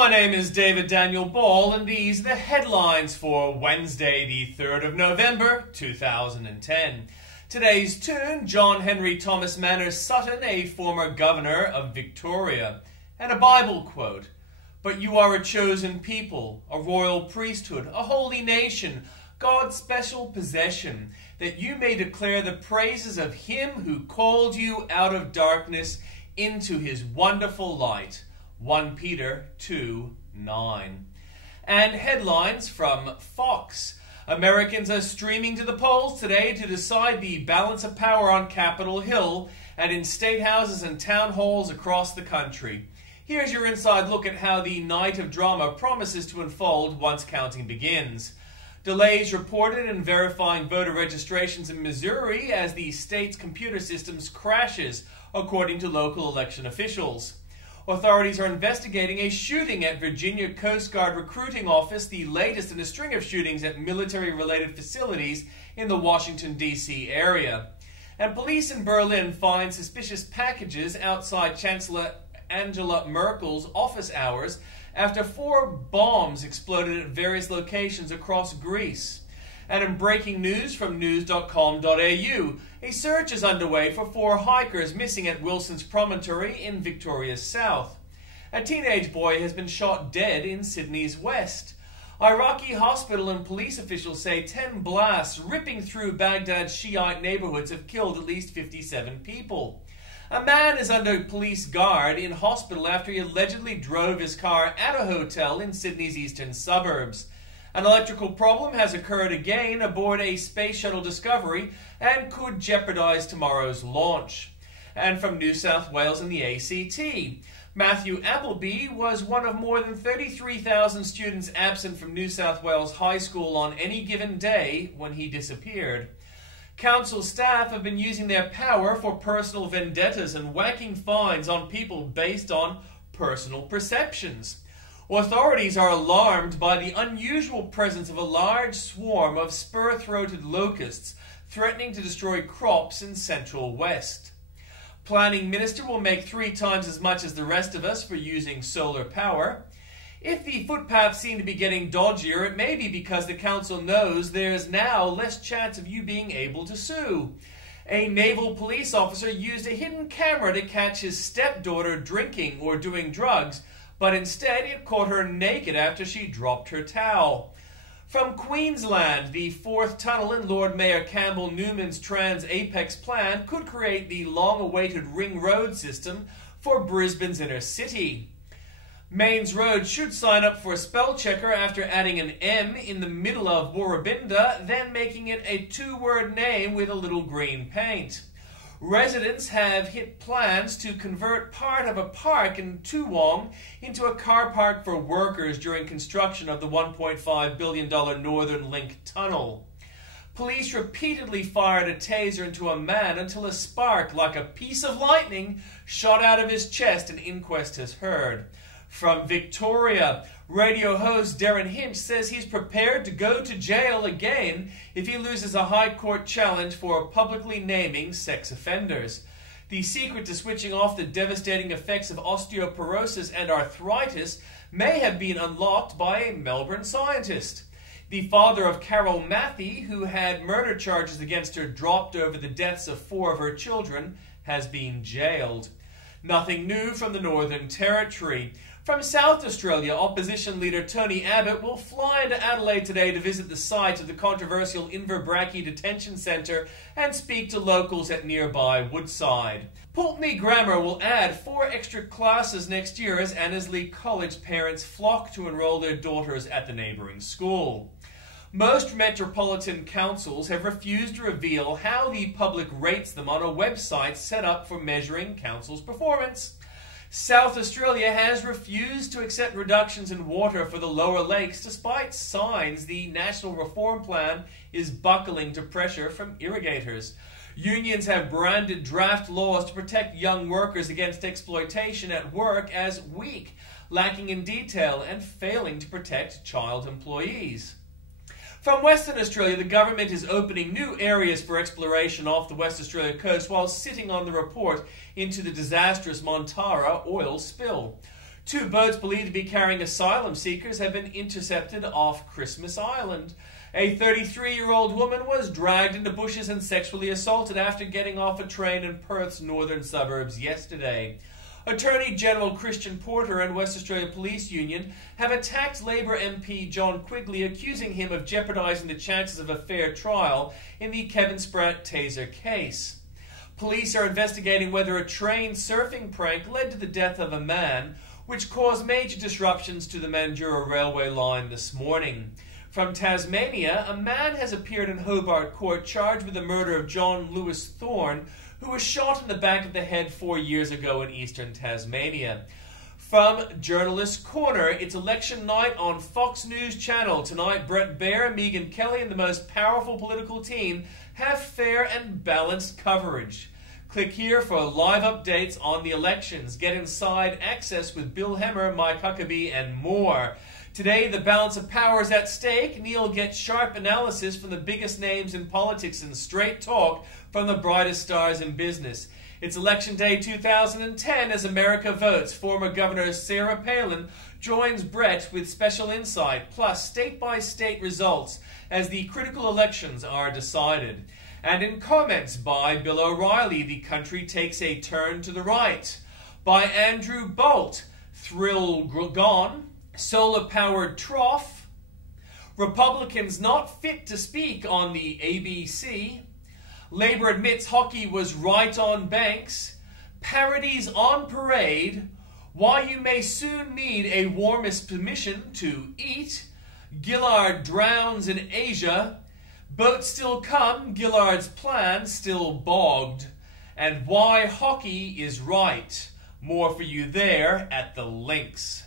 My name is David Daniel Ball, and these are the headlines for Wednesday, the 3rd of November, 2010. Today's tune, John Henry Thomas Manners Sutton, a former governor of Victoria, and a Bible quote. But you are a chosen people, a royal priesthood, a holy nation, God's special possession, that you may declare the praises of him who called you out of darkness into his wonderful light. 1 Peter 2:9. And headlines from Fox. Americans are streaming to the polls today to decide the balance of power on Capitol Hill and in state houses and town halls across the country. Here's your inside look at how the night of drama promises to unfold once counting begins. Delays reported in verifying voter registrations in Missouri as the state's computer systems crashes, according to local election officials. Authorities are investigating a shooting at Virginia Coast Guard recruiting office, the latest in a string of shootings at military-related facilities in the Washington, D.C. area. And police in Berlin find suspicious packages outside Chancellor Angela Merkel's office hours after 4 bombs exploded at various locations across Greece. And in breaking news from news.com.au, a search is underway for 4 hikers missing at Wilson's Promontory in Victoria's south. A teenage boy has been shot dead in Sydney's west. Iraqi hospital and police officials say 10 blasts ripping through Baghdad's Shiite neighborhoods have killed at least 57 people. A man is under police guard in hospital after he allegedly drove his car at a hotel in Sydney's eastern suburbs. An electrical problem has occurred again aboard a Space Shuttle Discovery and could jeopardize tomorrow's launch. And from New South Wales and the ACT, Matthew Appleby was one of more than 33,000 students absent from New South Wales High School on any given day when he disappeared. Council staff have been using their power for personal vendettas and whacking fines on people based on personal perceptions. Authorities are alarmed by the unusual presence of a large swarm of spur-throated locusts threatening to destroy crops in Central West. Planning Minister will make 3 times as much as the rest of us for using solar power. If the footpaths seem to be getting dodgier, it may be because the council knows there's now less chance of you being able to sue. A naval police officer used a hidden camera to catch his stepdaughter drinking or doing drugs, but instead it caught her naked after she dropped her towel. From Queensland, the 4th tunnel in Lord Mayor Campbell Newman's Trans-Apex plan could create the long-awaited ring road system for Brisbane's inner city. Mains Road should sign up for a spell checker after adding an M in the middle of Woorabinda, then making it a 2-word name with a little green paint. Residents have hit plans to convert part of a park in Toowong into a car park for workers during construction of the $1.5 billion Northern Link tunnel. Police repeatedly fired a taser into a man until a spark, like a piece of lightning, shot out of his chest, an inquest has heard. From Victoria, radio host Darren Hinch says he's prepared to go to jail again if he loses a high court challenge for publicly naming sex offenders. The secret to switching off the devastating effects of osteoporosis and arthritis may have been unlocked by a Melbourne scientist. The father of Carol Matthey, who had murder charges against her dropped over the deaths of 4 of her children, has been jailed. Nothing new from the Northern Territory. From South Australia, opposition leader Tony Abbott will fly into Adelaide today to visit the site of the controversial Inverbrackie Detention Centre and speak to locals at nearby Woodside. Pulteney Grammar will add 4 extra classes next year as Annesley College parents flock to enrol their daughters at the neighbouring school. Most metropolitan councils have refused to reveal how the public rates them on a website set up for measuring councils' performance. South Australia has refused to accept reductions in water for the lower lakes despite signs the National Reform Plan is buckling to pressure from irrigators. Unions have branded draft laws to protect young workers against exploitation at work as weak, lacking in detail, and failing to protect child employees. From Western Australia, the government is opening new areas for exploration off the West Australia coast while sitting on the report into the disastrous Montara oil spill. Two boats believed to be carrying asylum seekers have been intercepted off Christmas Island. A 33-year-old woman was dragged into bushes and sexually assaulted after getting off a train in Perth's northern suburbs yesterday. Attorney General Christian Porter and West Australia Police Union have attacked Labor MP John Quigley, accusing him of jeopardising the chances of a fair trial in the Kevin Spratt taser case. Police are investigating whether a train surfing prank led to the death of a man, which caused major disruptions to the Mandurah railway line this morning. From Tasmania, a man has appeared in Hobart Court charged with the murder of John Lewis Thorne, who was shot in the back of the head 4 years ago in eastern Tasmania. From Journalist Corner, it's election night on Fox News Channel. Tonight, Brett Baer, Megyn Kelly, and the most powerful political team have fair and balanced coverage. Click here for live updates on the elections. Get inside access with Bill Hemmer, Mike Huckabee, and more. Today, the balance of power is at stake. Neil gets sharp analysis from the biggest names in politics and straight talk from the brightest stars in business. It's Election Day 2010 as America votes. Former Governor Sarah Palin joins Brett with special insight, plus state-by-state results as the critical elections are decided. And in comments by Bill O'Reilly, the country takes a turn to the right. By Andrew Bolt, thrill gone. Solar-powered trough. Republicans not fit to speak on the ABC. Labour admits hockey was right on banks. Parodies on parade. Why you may soon need a warmest permission to eat. Gillard drowns in Asia. Boats still come. Gillard's plan still bogged. And why hockey is right. More for you there at the links.